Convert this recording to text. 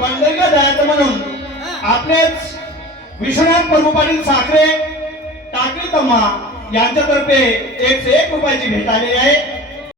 द्यायचं म्हणून. आपलेच विश्वनाथ प्रभू पाटील साखरे टाकळी तम्मा यांच्यातर्फे एकशे एक रुपयाची भेट आलेली आहे.